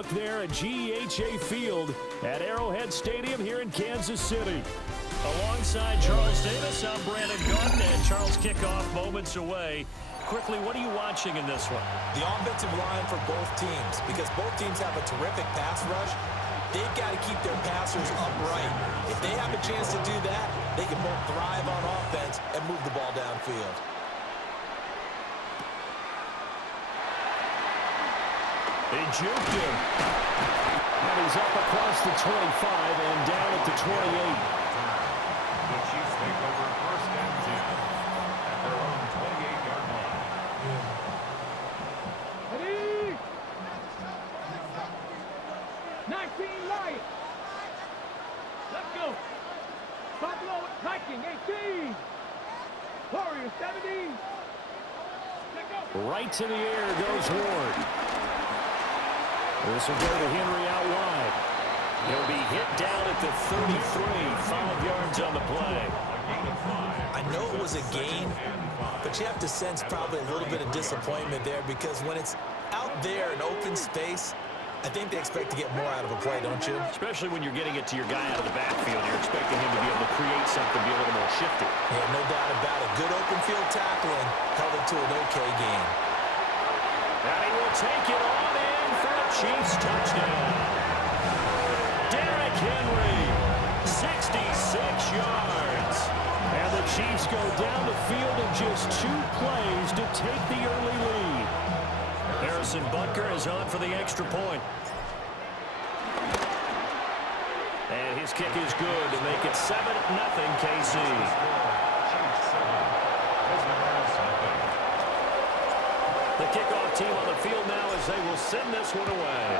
look there at GEHA Field at Arrowhead Stadium here in Kansas City. Alongside Charles Davis, I'm Brandon Gaudin, and Charles kickoff moments away. Quickly, what are you watching in this one? The offensive line for both teams, because both teams have a terrific pass rush. They've got to keep their passers upright. If they have a chance to do that, they can both thrive on offense and move the ball downfield. He juked him. And he's up across the 25 and down at the 28. The Chiefs take over first and 10 at their own 28-yard line. Ready? 19 Lions. Let's go. Buffalo Viking 18. Warriors 17. Let's go. Right to the air goes Ward. This will go to Henry out wide. He'll be hit down at the 33, 5 yards on the play. I know it was a gain, but you have to sense probably a little bit of disappointment there, because when it's out there in open space, I think they expect to get more out of a play, don't you? Especially when you're getting it to your guy out of the backfield. You're expecting him to be able to create something, be a little more shifty. Yeah, no doubt about it. Good open field tackling held it to an okay game. And he will take it on in for a Chiefs touchdown. Derrick Henry, 66 yards. And the Chiefs go down the field in just 2 plays to take the early lead. Harrison Butker is on for the extra point. And his kick is good to make it 7-0 KC. The kickoff team on the field now as they will send this one away.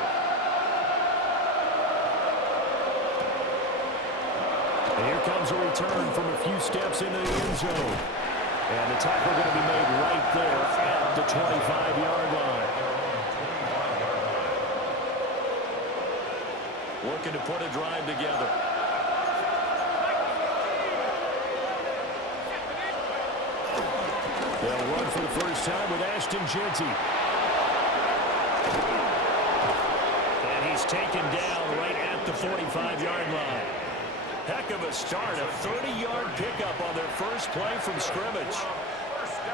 And here comes a return from a few steps into the end zone. And the tackle going to be made right there at the 25-yard line. Looking to put a drive together. They'll run for the first time with Ashton Jeanty. And he's taken down right at the 45-yard line. Heck of a start, a 30-yard pickup on their first play from scrimmage.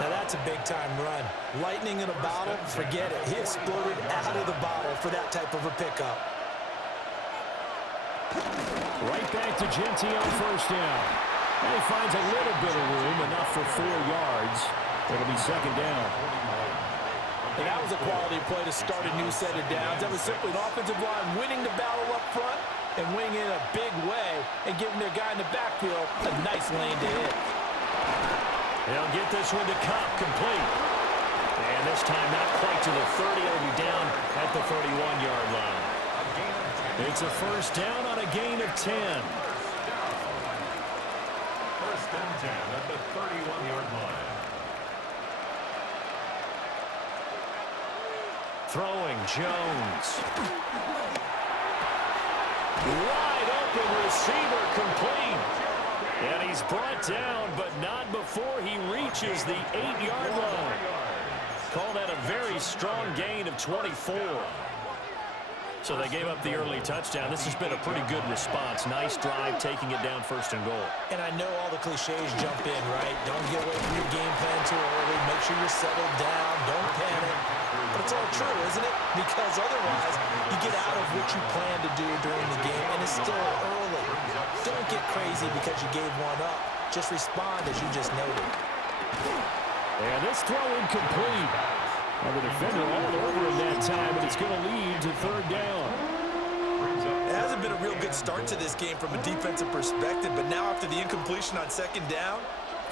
Now that's a big-time run. Lightning in a bottle, forget it. He exploded out of the bottle for that type of a pickup. Right back to Jeanty on first down. And he finds a little bit of room, enough for 4 yards. It'll be second down. And that was a quality play to start a new set of downs. That was simply an offensive line winning the battle up front and winning in a big way and giving their guy in the backfield a nice lane to hit. They'll get this one to Cobb, complete. And this time not quite to the 30. It'll be down at the 31-yard line. It's a first down on a gain of 10. First and 10 at the 31-yard line. Throwing Jones. Wide open receiver, complete. And he's brought down, but not before he reaches the 8-yard line. Call that a very strong gain of 24. So they gave up the early touchdown. This has been a pretty good response. Nice drive, taking it down first and goal. And I know all the cliches jump in, right? Don't get away from your game plan too early. Make sure you're settled down. Don't panic. But it's all true, isn't it? Because otherwise, you get out of what you plan to do during the game, and it's still early. Don't get crazy because you gave one up. Just respond as you just noted. And this throw incomplete. And the defender all over him that time, and it's going to lead to third down. It hasn't been a real good start to this game from a defensive perspective, but now after the incompletion on second down,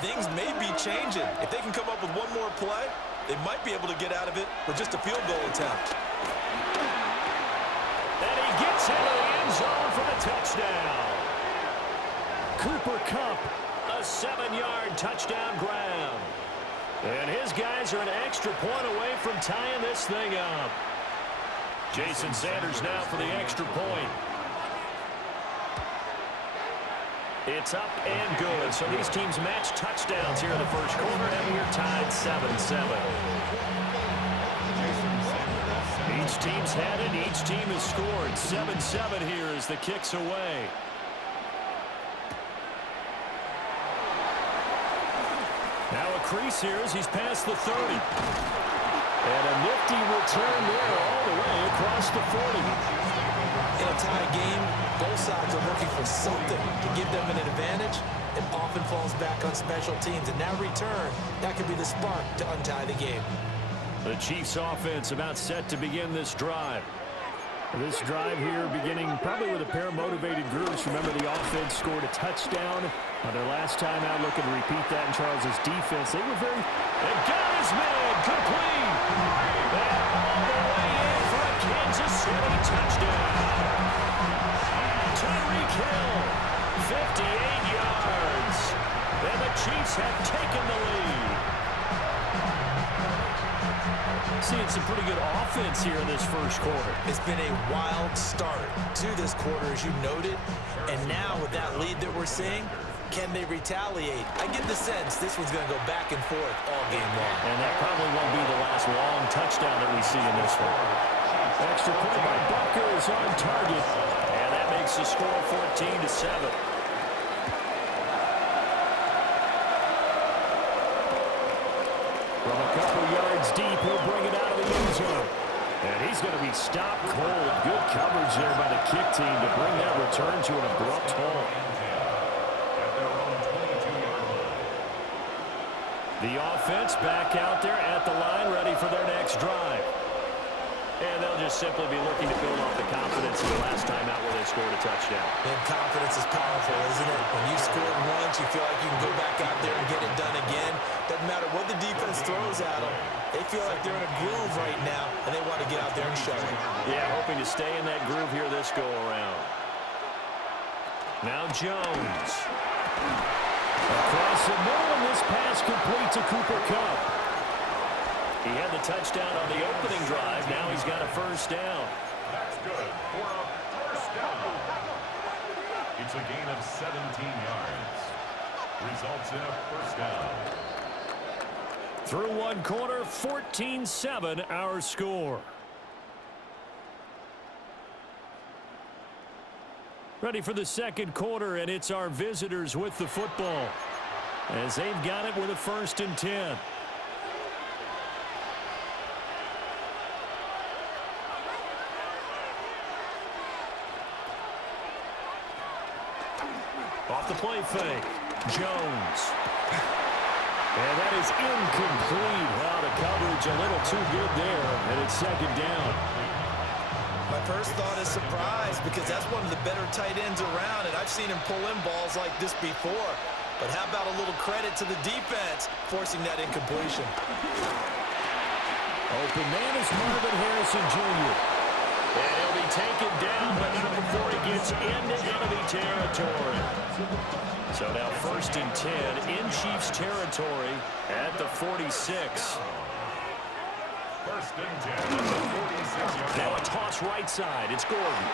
things may be changing. If they can come up with one more play, they might be able to get out of it with just a field goal attempt. And he gets into the end zone for the touchdown. Cooper Kupp, a 7-yard touchdown grab. And his guys are an extra point away from tying this thing up. Jason Sanders now for the extra point. It's up and good. So these teams match touchdowns here in the first quarter, and we're tied 7-7. He Each team's had it. Each team has scored. 7-7 here as the kick's away. Now a crease here as he's past the 30. And a nifty return there all the way across the 40. In a tie game, both sides are looking for something to give them an advantage. It often falls back on special teams, and that return, that could be the spark to untie the game. The Chiefs offense about set to begin this drive. This drive here beginning probably with a pair of motivated groups. Remember, the offense scored a touchdown on their last time out, looking to repeat that in Charles's defense. They were very... They got his man complete. And all the way in for a Kansas City touchdown. Tyreek Hill, 58 yards. And the Chiefs have taken the lead. Seeing some pretty good offense here in this first quarter. It's been a wild start to this quarter, as you noted. And now with that lead that we're seeing, can they retaliate? I get the sense this one's going to go back and forth all game long. And that probably won't be the last long touchdown that we see in this one. Extra point by Bucker is on target. And that makes the score 14-7. From a couple yards deep, he'll bring it out of the end zone. And he's going to be stopped cold. Good coverage there by the kick team to bring that return to an abrupt halt. The offense back out there at the line, ready for their next drive. And they'll just simply be looking to build off the confidence of the last time out where they scored a touchdown. And confidence is powerful, isn't it? When you scored once, you feel like you can go back out there and get it done again. Doesn't matter what the defense throws at them. They feel like they're in a groove right now, and they want to get out there and show it. Yeah, hoping to stay in that groove here this go-around. Now Jones. Across the middle, and this pass complete to Cooper Kupp. He had the touchdown on the opening drive. Now he's got a first down. That's good for a first down. It's a gain of 17 yards. Results in a first down. Through one quarter, 14-7 our score. Ready for the second quarter, and it's our visitors with the football as they've got it with a 1st and 10. Off the play fake, Jones. And that is incomplete. Wow, the coverage a little too good there, and it's second down. My first thought is surprise, because that's one of the better tight ends around, and I've seen him pull in balls like this before. But how about a little credit to the defense forcing that incompletion? Open man is Marvin Harrison Jr. And he'll be taken down, but not before he gets into enemy territory. So now 1st and 10 in Chiefs territory at the 46. 1st and 10 at the 46. Now a toss right side. It's Gordon.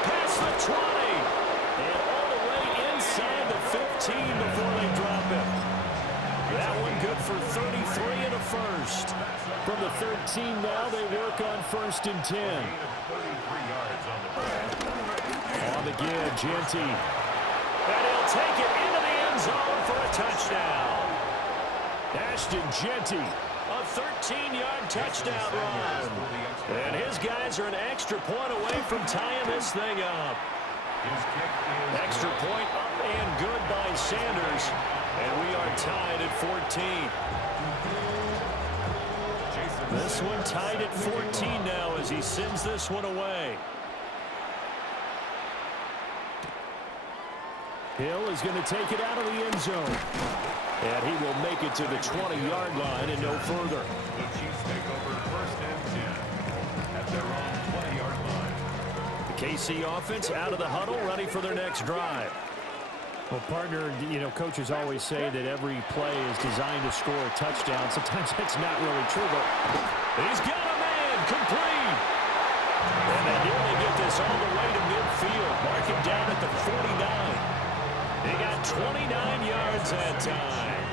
Past the 20. And all the way inside the 15 before they drop him. That one good for 33 and a first. From the 13 now, they work on 1st and 10. 33 yards on the play. On the give, Genty. And he'll take it into the end zone for a touchdown. Ashton Genty, a 13-yard touchdown run. And his guys are an extra point away from tying this thing up. Extra point up and good by Sanders. And we are tied at 14. This one tied at 14 now as he sends this one away. Hill is going to take it out of the end zone. And he will make it to the 20-yard line and no further. The Chiefs take over 1st and 10 at their own 20-yard line. The KC offense out of the huddle, ready for their next drive. Well, partner, you know, coaches always say that every play is designed to score a touchdown. Sometimes that's not really true, but he's got a man complete. And they nearly get this all the way to midfield. Mark him down at the 49. They got 29 yards that time.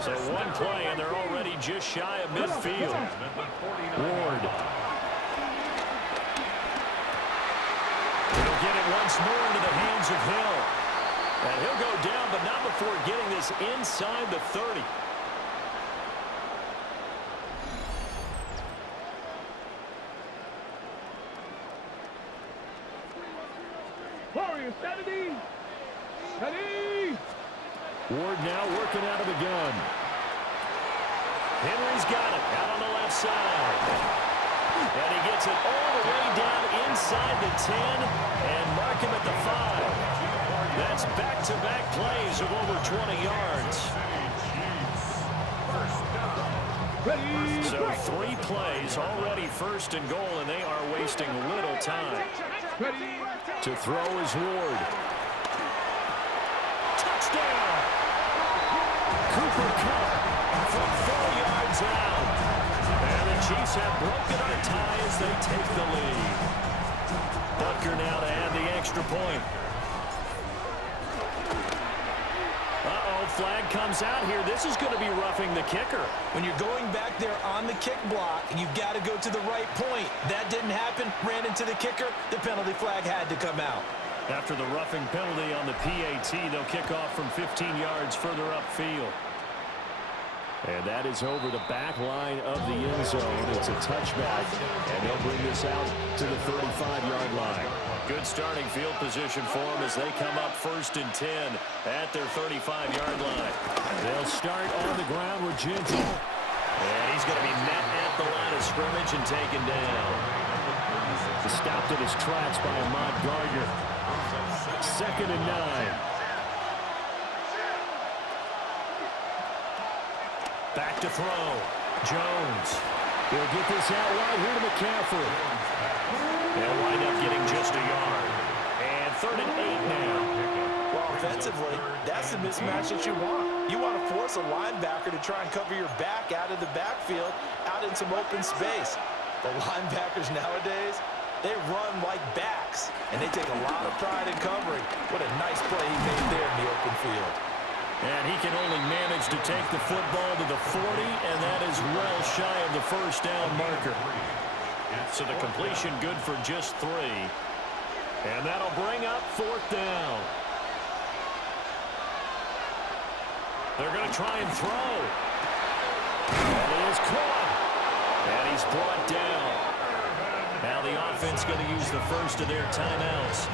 So So one play, and they're already just shy of midfield. Ward. He'll get it once more into the hands of Hill. And he'll go down, but not before getting this inside the 30. Warriors, steady! Steady! Ward now working out of the gun. Henry's got it out on the left side. And he gets it all the way down inside the 10 and mark him at the 5. That's back-to-back plays of over 20 yards. So 3 plays already first and goal, and they are wasting little time. To throw is Ward. Touchdown! Cooper Kupp from 4 yards out. And the Chiefs have broken our tie as they take the lead. Butker now to add the extra point. Uh-oh, flag comes out here. This is going to be roughing the kicker. When you're going back there on the kick block, you've got to go to the right point. That didn't happen. Ran into the kicker. The penalty flag had to come out. After the roughing penalty on the PAT, they'll kick off from 15 yards further upfield. And that is over the back line of the end zone. It's a touchback, and they'll bring this out to the 35-yard line. Good starting field position for them as they come up 1st and 10 at their 35-yard line. They'll start on the ground with Genty. And he's going to be met at the line of scrimmage and taken down. Stopped at his tracks by Ahmad Gardner. 2nd and 9. Back to throw. Jones. He'll get this out wide here to McCaffrey. They'll wind up getting just a yard. And 3rd and 8 now. Well, offensively, that's the mismatch that you want. You want to force a linebacker to try and cover your back out of the backfield, out in some open space. The linebackers nowadays, they run like backs, and they take a lot of pride in covering. What a nice play he made there in the open field. And he can only manage to take the football to the 40, and that is well shy of the 1st down marker. So the completion good for just 3. And that'll bring up 4th down. They're going to try and throw. And he is caught. And he's brought down. Now the offense going to use the first of their timeouts,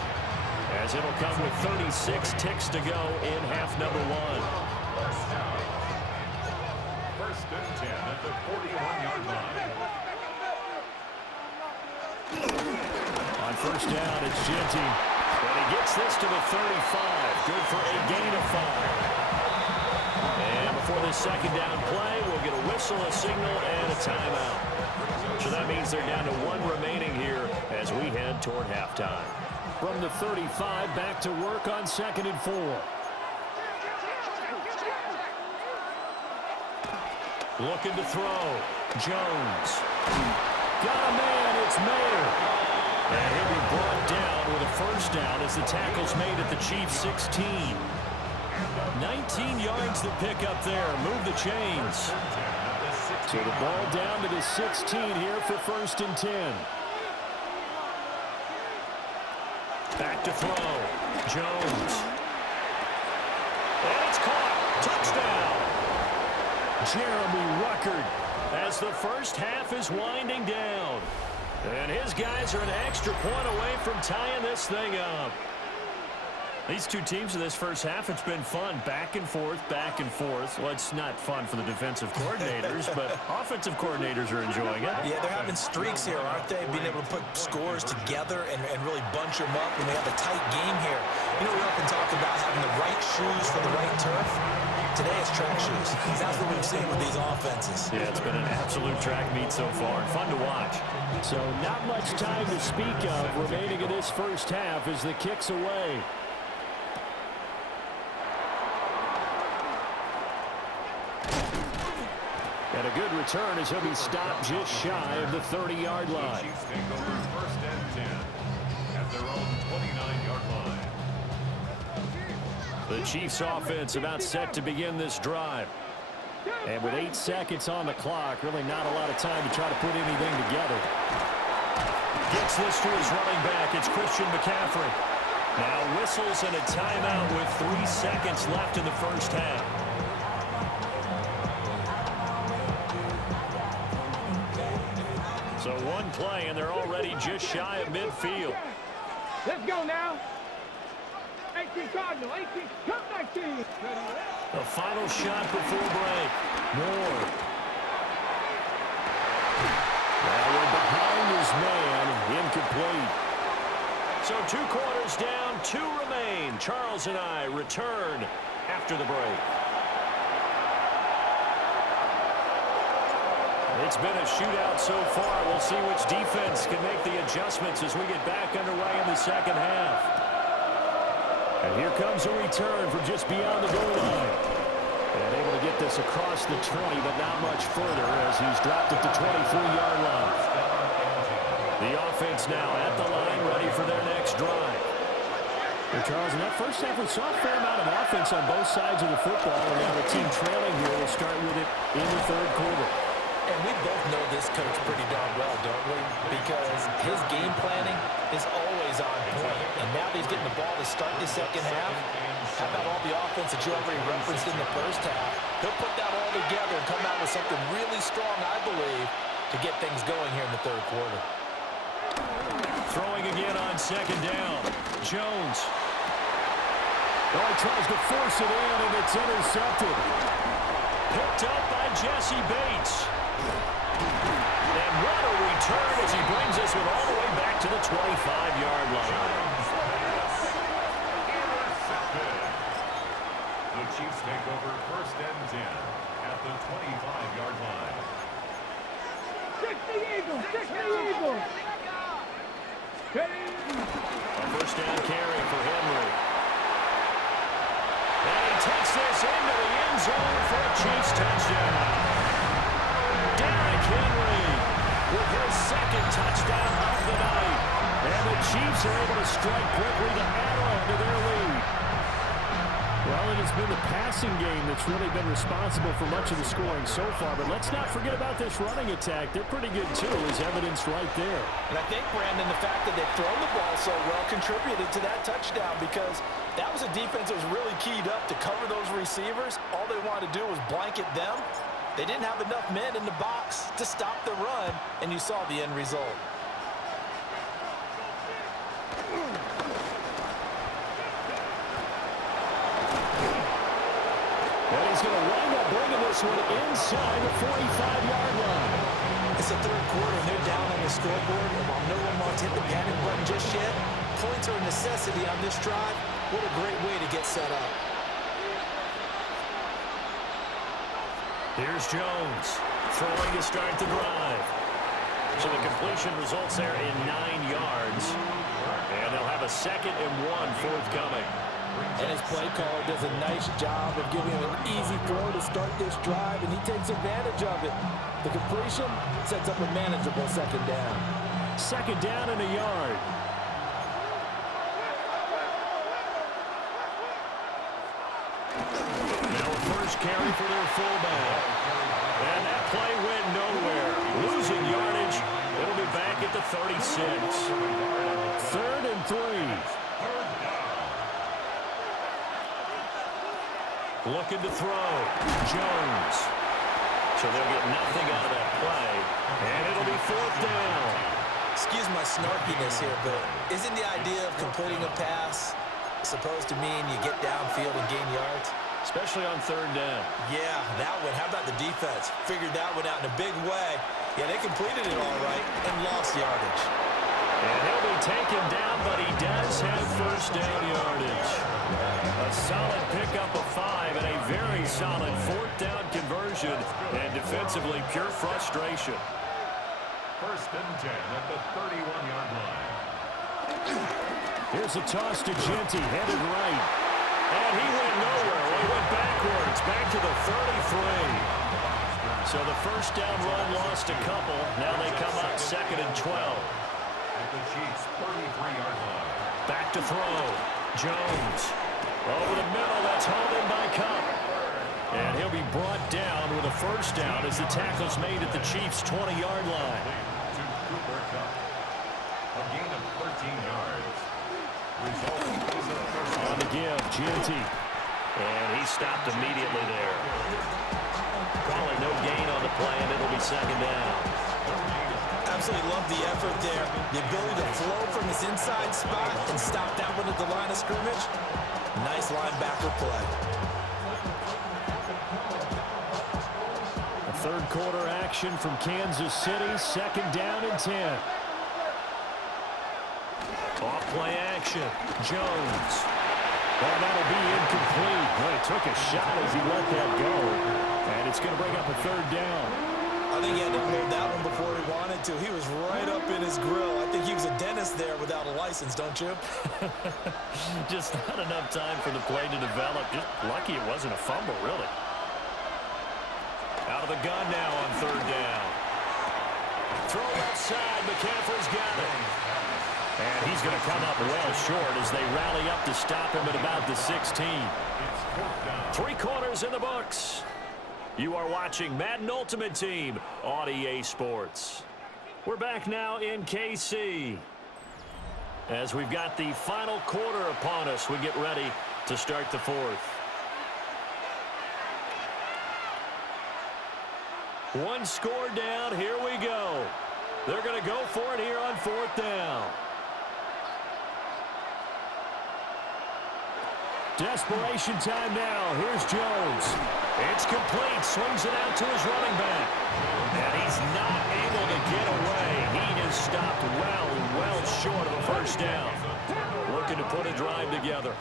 as it'll come with 36 ticks to go in half number 1. 1st and 10 at the 41-yard line. On 1st down, it's Genty. And he gets this to the 35. Good for a gain of 5. And before this 2nd down play, we'll get a whistle, a signal, and a timeout. So that means they're down to 1 remaining here as we head toward halftime. From the 35, back to work on 2nd and 4. Looking to throw. Jones. Got a man, it's Mayer. And he'll be brought down with a 1st down as the tackle's made at the Chiefs' 16. 19 yards to pick up there. Move the chains. So the ball down to the 16 here for 1st and 10. Back to throw. Jones. And it's caught. Touchdown. Jeremy Ruckert as the 1st half is winding down. And his guys are an extra point away from tying this thing up. These two teams in this 1st half, it's been fun. Back and forth, back and forth. Well, it's not fun for the defensive coordinators, but offensive coordinators are enjoying it. Yeah, they're having streaks here, aren't they? Being able to put scores together and really bunch them up when they have a tight game here. You know, we often talk about having the right shoes for the right turf. Today it's track shoes. That's what we've seen with these offenses. Yeah, it's been an absolute track meet so far, and fun to watch. So not much time to speak of remaining in this 1st half as the kick's away. And a good return as he'll be stopped just shy of the 30-yard line. Chiefs take over 1st and 10 at their own 29-yard line. The Chiefs offense about set to begin this drive. And with 8 seconds on the clock, really not a lot of time to try to put anything together. Gets this to his running back. It's Christian McCaffrey. Now whistles and a timeout with 3 seconds left in the first half. So one play, and they're already just shy of midfield. Let's go now. 18 Cardinal, 18, come 19. The final shot before break. Moore. Now we're behind his man. Incomplete. So 2 quarters down, 2 remain. Charles and I return after the break. It's been a shootout so far. We'll see which defense can make the adjustments as we get back underway in the second half. And here comes a return from just beyond the goal line. And able to get this across the 20, but not much further as he's dropped at the 23-yard line. The offense now at the line, ready for their next drive. Well, Charles, in that first half, we saw a fair amount of offense on both sides of the football. And now the team trailing here will start with it in the third quarter. And we both know this coach pretty darn well, don't we? Because his game planning is always on point. And now that he's getting the ball to start the second half, how about all the offense that you already referenced in the first half? He'll put that all together and come out with something really strong, I believe, to get things going here in the third quarter. Throwing again on second down. Jones. Oh, he tries to force it in, and it's intercepted. Picked up by Jesse Bates. And what a return as he brings us with all the way back to the 25-yard line. The Chiefs take over first and 10 at the 25-yard line. 60 Eagles, 60 Eagles. A first down carry for Henry. And he takes this into the end zone for a Chiefs touchdown. Henry with his second touchdown of the night. And the Chiefs are able to strike quickly to add on to their lead. Well, it has been the passing game that's really been responsible for much of the scoring so far. But let's not forget about this running attack. They're pretty good, too, as evidenced right there. And I think, Brandon, the fact that they've thrown the ball so well contributed to that touchdown because that was a defense that was really keyed up to cover those receivers. All they wanted to do was blanket them. They didn't have enough men in the box to stop the run, and you saw the end result. And he's going to wind up bringing this one inside the 45-yard line. It's the third quarter, and they're down on the scoreboard, and while no one wants to hit the panic button just yet, points are a necessity on this drive. What a great way to get set up. Here's Jones throwing to start the drive. So the completion results there in 9 yards. And they'll have a 2nd and 1 forthcoming. And his play caller does a nice job of giving him an easy throw to start this drive, and he takes advantage of it. The completion sets up a manageable 2nd down. 2nd down and a yard. Carry for their fullback. And that play went nowhere. Losing yardage. It'll be back at the 36. 3rd and 3. Looking to throw. Jones. So they'll get nothing out of that play. And it'll be 4th down. Excuse my snarkiness here, but isn't the idea of completing a pass supposed to mean you get downfield and gain yards? Especially on 3rd down. Yeah, that one. How about the defense? Figured that one out in a big way. Yeah, they completed it all right and lost yardage. And he'll be taken down, but he does have first down yardage. A solid pickup of 5 and a very solid 4th down conversion. And defensively, pure frustration. First and 10 at the 31-yard line. Here's a toss to Genty, headed right. And he went nowhere. He went backwards, back to the 33. So the first down run lost a couple. Now they come up 2nd and 12. At the Chiefs' 33-yard line. Back to throw. Jones. Over the middle. That's hauled in by Cup. And he'll be brought down with a first down as the tackle's made at the Chiefs' 20-yard line. To Cooper Kupp. A gain of 13 yards. Result is a first down. On the give, Gianti. And he stopped immediately there. Calling no gain on the play, and it'll be second down. Absolutely love the effort there. The ability to flow from his inside spot and stop that one at the line of scrimmage. Nice linebacker play. A third quarter action from Kansas City. Second down and 10. Off play action. Jones. Well, that'll be incomplete. Well, he took a shot as he let that go. And it's going to bring up a third down. I think he had to hold that one before he wanted to. He was right up in his grill. I think he was a dentist there without a license, don't you? Just not enough time for the play to develop. Just lucky it wasn't a fumble, really. Out of the gun now on third down. Throw left side. McCaffrey's got it. And he's going to come up well short as they rally up to stop him at about the 16. 3 quarters in the books. You are watching Madden Ultimate Team on EA Sports. We're back now in KC. As we've got the final quarter upon us, we get ready to start the fourth. One score down. Here we go. They're going to go for it here on fourth down. Desperation time now. Here's Jones. It's complete. Swings it out to his running back. And he's not able to get away. He is stopped well short of a first down. Looking to put a drive together.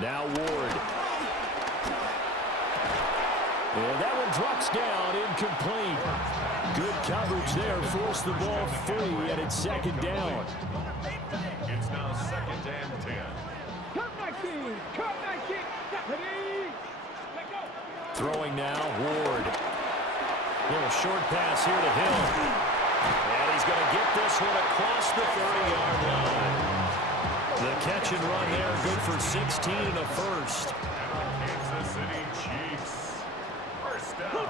Now Ward. And that one drops down, incomplete. Good coverage there, forced the ball free, and it's second down. It's now second and 10. Throwing now, Ward. Little short pass here to Hill. And he's going to get this one across the 30-yard line. The catch and run there, good for 16 and a first. Kansas City Chiefs. First down.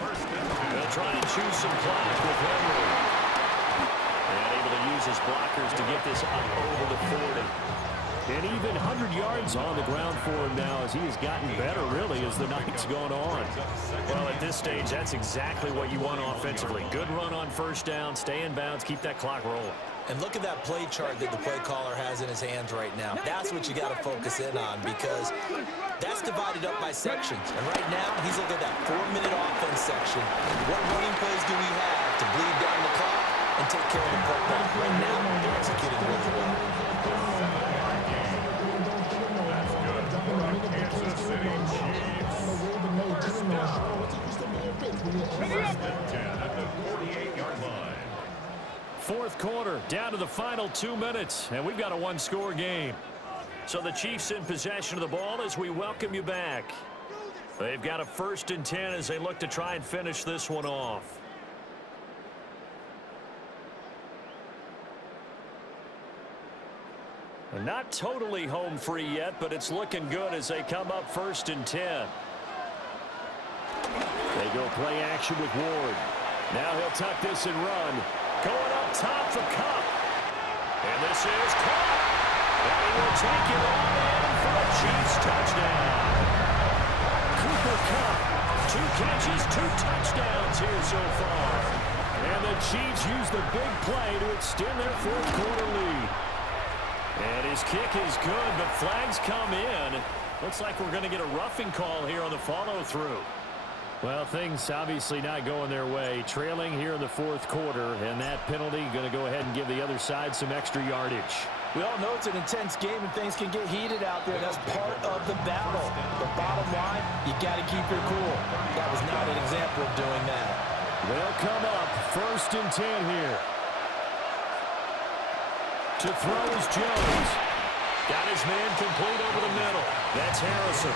First and 10. They'll try and choose some clock with Henry. And able to use his blockers to get this up over the 40. And even 100 yards on the ground for him now as he has gotten better, really, as the night's gone on. Well, at this stage, that's exactly what you want offensively. Good run on first down, stay in bounds, keep that clock rolling. And look at that play chart that the play caller has in his hands right now. That's what you got to focus in on because that's divided up by sections. And right now, he's looking at that 4-minute offense section. What running plays do we have to bleed down the clock and take care of the football? Right now, they're executing really well. Kansas City Chiefs. First down. First and 10 at the 48-yard line. Fourth quarter, down to the final 2 minutes, and we've got a one-score game. So the Chiefs in possession of the ball as we welcome you back. They've got a first and 10 as they look to try and finish this one off. Not totally home free yet, but it's looking good as they come up first and 10. They go play action with Ward. Now he'll tuck this and run. Going up top for Kupp. And this is Kupp. And he will take it on in for a Chiefs touchdown. Cooper Kupp, 2 catches, 2 touchdowns here so far. And the Chiefs use the big play to extend their fourth quarter lead. And his kick is good, but flags come in. Looks like we're going to get a roughing call here on the follow-through. Well, things obviously not going their way. Trailing here in the fourth quarter, and that penalty going to go ahead and give the other side some extra yardage. We all know it's an intense game and things can get heated out there. That's part of the battle. The bottom line, you got to keep your cool. That was not an example of doing that. They'll come up first and 10 here. To throw is Jones. Got his man complete over the middle. That's Harrison.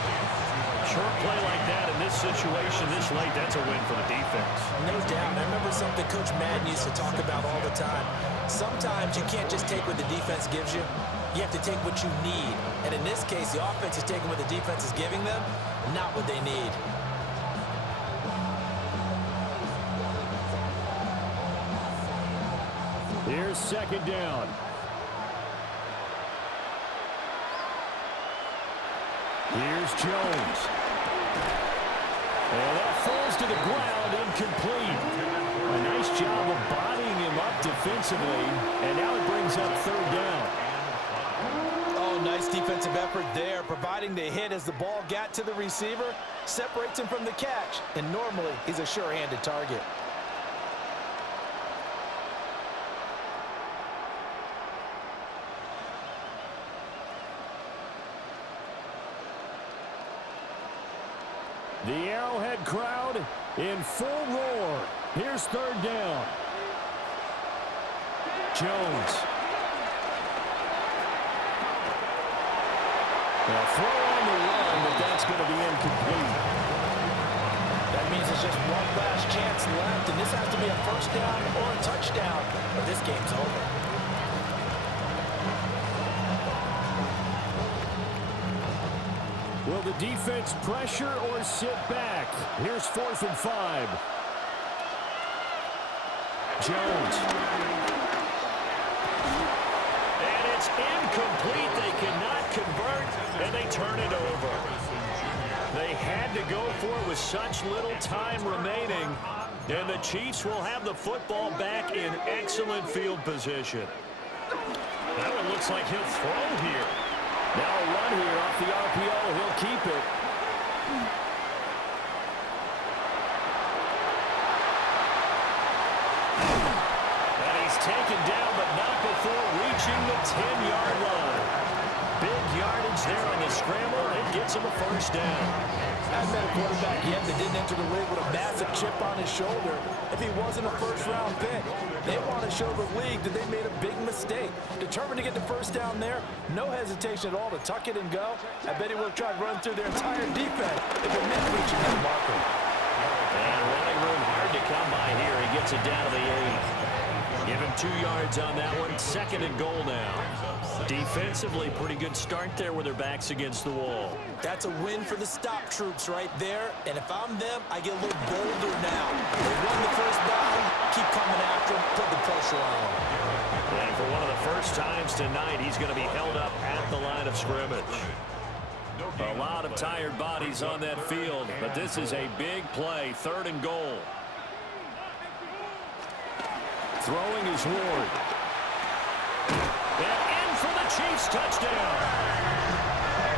Short play like that in this situation this late, that's a win for the defense. No doubt. I remember something Coach Madden used to talk about all the time. Sometimes you can't just take what the defense gives you. you have to take what you need. And in this case, the offense is taking what the defense is giving them, not what they need. Here's second down. Here's Jones. And that falls to the ground, incomplete. A nice job of bodying him up defensively, and now it brings up third down. Oh, nice defensive effort there, providing the hit as the ball got to the receiver, separates him from the catch, and normally he's a sure-handed target. The Arrowhead crowd in full roar. Here's third down. Jones. Now throw on the run, but that's going to be incomplete. That means there's just one last chance left, and this has to be a first down or a touchdown, or this game's over. Will the defense pressure or sit back? Here's 4th and 5. Jones. And it's incomplete. They cannot convert, and they turn it over. They had to go for it with such little time remaining, and the Chiefs will have the football back in excellent field position. That one looks like he'll throw here. Now a run here off the RPO. He'll keep it. And he's taken down, but not before reaching the 10-yard line. Big yardage there on the scramble. It gets him a first down. I've met a quarterback yet that didn't enter the league with a massive chip on his shoulder. If he wasn't a first-round pick, they want to show the league that they made a big mistake. Determined to get the first down there, no hesitation at all to tuck it and go. I bet he would have tried to run through their entire defense if it meant reaching that marker. And running room hard to come by here. He gets it down to the 8. Give him 2 yards on that one. Second and goal now. Defensively, pretty good start there with their backs against the wall. That's a win for the stop troops right there. And if I'm them, I get a little bolder now. They won the first down, keep coming after him, put the pressure on him. And for one of the first times tonight, he's going to be held up at the line of scrimmage. A lot of tired bodies on that field, but this is a big play. Third and goal. Throwing is Ward. And in for the Chiefs touchdown.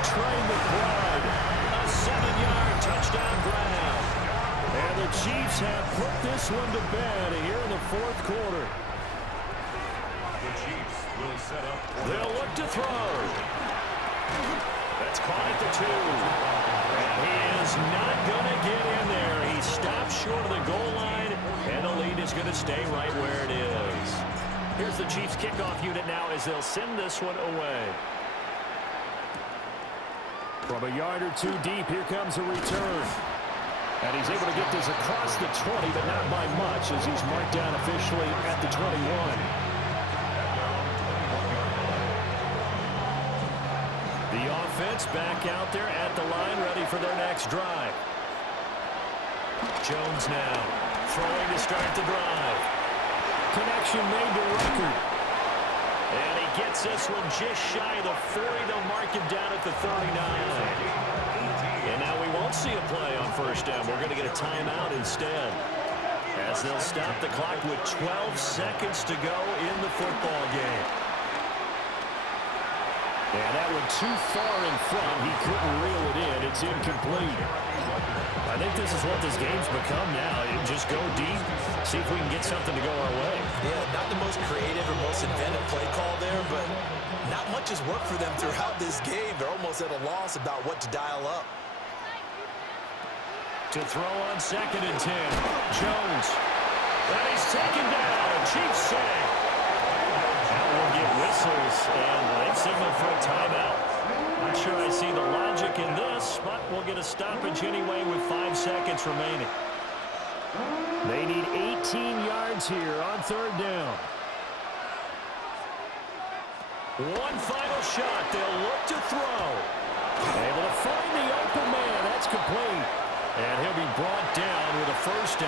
Trey McBride, a 7-yard touchdown grab. And the Chiefs have put this one to bed here in the 4th quarter. The Chiefs will set up. They'll look to throw. That's caught at the 2. And he is not going to get in there. He stops short of the goal line, and the lead is going to stay right where it is. Here's the Chiefs kickoff unit now as they'll send this one away. From a yard or 2 deep, here comes a return. And he's able to get this across the 20, but not by much as he's marked down officially at the 21. The offense back out there at the line, ready for their next drive. Jones now throwing to start the drive. Connection made to Rucker. And he gets this one just shy of the 40. They'll mark him down at the 39. And now we won't see a play on first down. We're going to get a timeout instead, as they'll stop the clock with 12 seconds to go in the football game. And that one too far in front. He couldn't reel it in. It's incomplete. I think this is what this game's become now. You just go deep, see if we can get something to go our way. Yeah, not the most creative or most inventive play call there, but not much has worked for them throughout this game. They're almost at a loss about what to dial up. To throw on 2nd and 10. Jones. And he's taken down. A Chiefs sack. Now we'll get whistles, and they signal for a timeout. Not sure I see the logic in this, but we'll get a stoppage anyway with 5 seconds remaining. They need 18 yards here on 3rd down. One final shot. They'll look to throw. Able to find the open man. That's complete. And he'll be brought down with a first down.